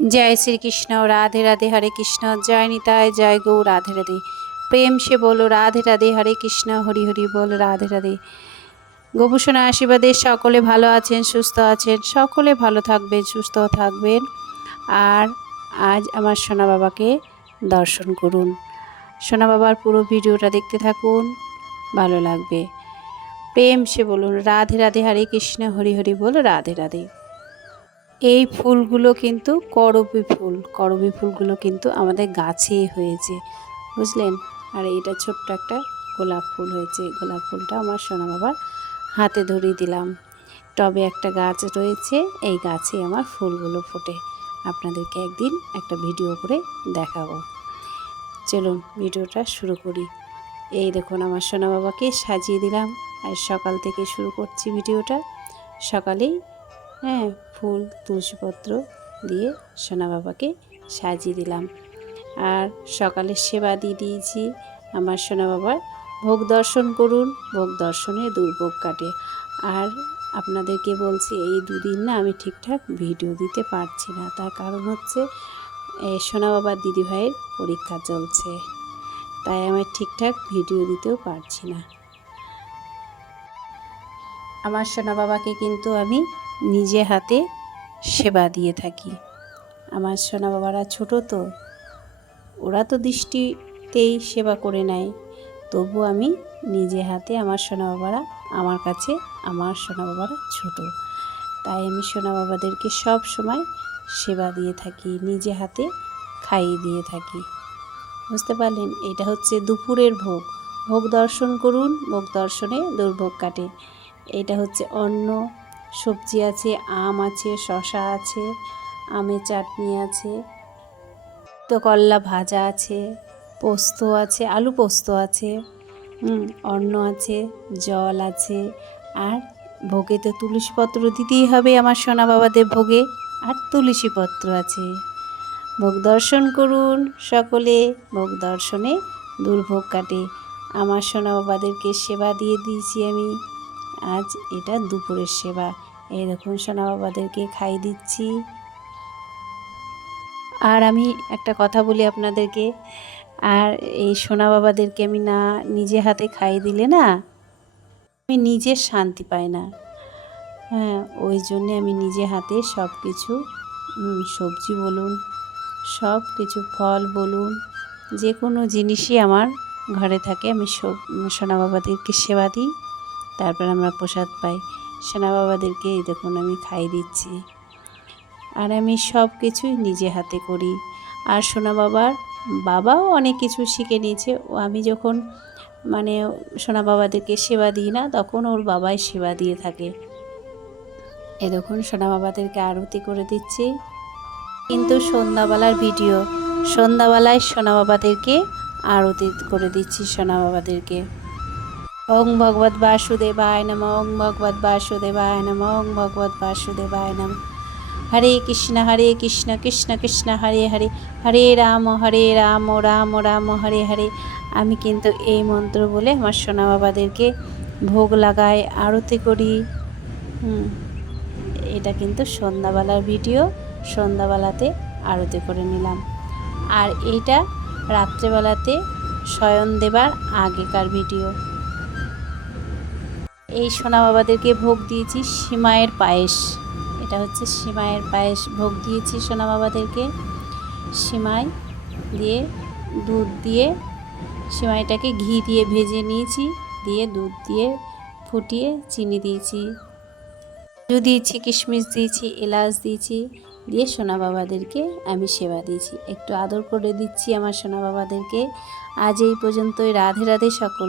जय श्री कृष्ण। राधे राधे। हरे कृष्ण। जय निताय। जय गौ। राधे राधे। प्रेम से बोलो राधे राधे। हरे कृष्ण। हरि हरि बोल। राधे राधे। গোপুসোনা আশীর্বাদে সকলে ভালো আছেন, সুস্থ আছেন, সকলে ভালো থাকবেন, সুস্থ থাকবেন। আর আজ আমার সোনা বাবাকে দর্শন করুন। সোনা বাবার পুরো ভিডিওটা দেখতে থাকুন, ভালো লাগবে। প্রেম সে বলুন রাধে রাধে। হরে কৃষ্ণ। হরি হরি বল। রাধে রাধে। এই ফুলগুলো কিন্তু করবী ফুলগুলো কিন্তু আমাদের গাছেই হয়েছে, বুঝলেন। আর এটা ছোট্ট একটা গোলাপ ফুল হয়েছে। গোলাপ ফুলটা আমার সোনা বাবার হাতে ধরিয়ে দিলাম। টবে একটা গাছ রয়েছে, এই গাছে আমার ফুলগুলো ফোটে। আপনাদেরকে একদিন একটা ভিডিও করে দেখাবো। চলুন ভিডিওটা শুরু করি। এই দেখুন আমার সোনা বাবাকে সাজিয়ে দিলাম। আর সকাল থেকে শুরু করছি ভিডিওটা। সকালেই ফুল তুলসীপত্র দিয়ে সোনা বাবাকে সাজিয়ে দিলাম। আর সকালে সেবা দিয়ে দিয়েছি। আমার সোনা বাবার ভোগ দর্শন করুন, ভোগ দর্শনে দুর্ভোগ কাটে। আর আপনাদেরকে বলছি এই দুদিন না আমি ঠিকঠাক ভিডিও দিতে পারছি না, তার কারণ হচ্ছে সোনা বাবার দিদিভাইয়ের পরীক্ষা চলছে, তাই আমি ঠিকঠাক ভিডিও দিতেও পারছি না। আমার সোনা বাবাকে কিন্তু আমি নিজে হাতে সেবা দিয়ে থাকি। আমার সোনা বাবারা ছোট, তো ওরা তো দৃষ্টিতেই সেবা করে নেয়, তবু আমি নিজে হাতে আমার সোনা বাবারা আমার কাছে, আমার সোনা বাবারা ছোট, তাই আমি সোনা বাবাদেরকে সব সময় সেবা দিয়ে থাকি, নিজে হাতে খাইয়ে দিয়ে থাকি। বুঝতে পারলেন? এটা হচ্ছে দুপুরের ভোগ। ভোগ দর্শন করুন, ভোগ দর্শনে দুর্ভোগ কাটে। এটা হচ্ছে অন্ন, সবজি আছে, আম আছে, শশা আছে, আমের চাটনি আছে, তো করলা ভাজা আছে, পোস্ত আছে, আলু পোস্ত আছে, অন্ন আছে, জল আছে। আর ভোগে তো তুলসীপত্র দিতেই হবে আমার সোনা বাবাদের ভোগে, আর তুলসীপত্র আছে। ভোগ দর্শন করুন সকলে, ভোগ দর্শনে দুর্ভোগ কাটে। আমার সোনা বাবাদেরকে সেবা দিয়ে দিয়েছি আমি। আজ এটা দুপুরের সেবা। এই দেখুন সোনা বাবাদেরকে খাইয়ে দিচ্ছি। আর আমি একটা কথা বলি আপনাদেরকে, আর এই সোনা বাবাদেরকে আমি না নিজে হাতে খাইয়ে দিলে না আমি নিজে শান্তি পাই না। ওই জন্যে আমি নিজে হাতে সব কিছু, সবজি বলুন, সব কিছু ফল বলুন, যে কোনো জিনিসই আমার ঘরে থাকে আমি সব সোনা বাবাদেরকে সেবা দিই, তারপর আমরা প্রসাদ পাই। সোনা বাবাদেরকে এই দেখুন আমি খাইয়ে দিচ্ছি। আর আমি সব কিছুই নিজে হাতে করি। আর সোনা বাবাও অনেক কিছু শিখে নিয়েছে। আমি যখন সোনা বাবাদেরকে সেবা দিই না, তখন ওর বাবাই সেবা দিয়ে থাকে। এ দেখুন সোনা বাবাদেরকে আরতি করে দিচ্ছি। কিন্তু সন্ধ্যাবেলার ভিডিও, সন্ধ্যাবেলায় সোনা বাবাদেরকে আরতি করে দিচ্ছি। সোনা বাবাদেরকে ওং ভগবত বাসুদেবায় নমঃ, ওং ভগবত বাসুদেবায় নমঃ, ওং ভগবত বাসুদেবায় নমঃ। হরে কৃষ্ণ কৃষ্ণ কৃষ্ণ হরে হরে, হরে রাম রাম রাম হরে হরে। আমি কিন্তু এই মন্ত্র বলে আমার সোনা বাবাদেরকে ভোগ লাগাই, আরতি করি। এটা কিন্তু সন্ধ্যাবেলার ভিডিও, সন্ধ্যাবেলাতে আরতি করে নিলাম। আর এইটা রাত্রেবেলাতে শয়ন দেবার আগেকার ভিডিও। এই সোনা বাবাদেরকে ভোগ দিয়েছি সিমাইয়ের পায়েস। এটা হচ্ছে সিমাইয়ের পায়েস ভোগ দিয়েছি সোনা বাবাদেরকে। সিমাই দিয়ে দুধ দিয়ে সিমাইটাকে ঘি দিয়ে ভেজে নিয়েছি, দিয়ে দুধ দিয়ে ফুটিয়ে চিনি দিয়েছি, দিয়েছি, কিশমিশ দিয়েছি, এলাচ দিয়েছি, দিয়ে সোনা বাবাদেরকে আমি সেবা দিয়েছি, একটু আদর করে দিচ্ছি আমার সোনা বাবাদেরকে। আজ এই পর্যন্তই। রাধে রাধে সকল।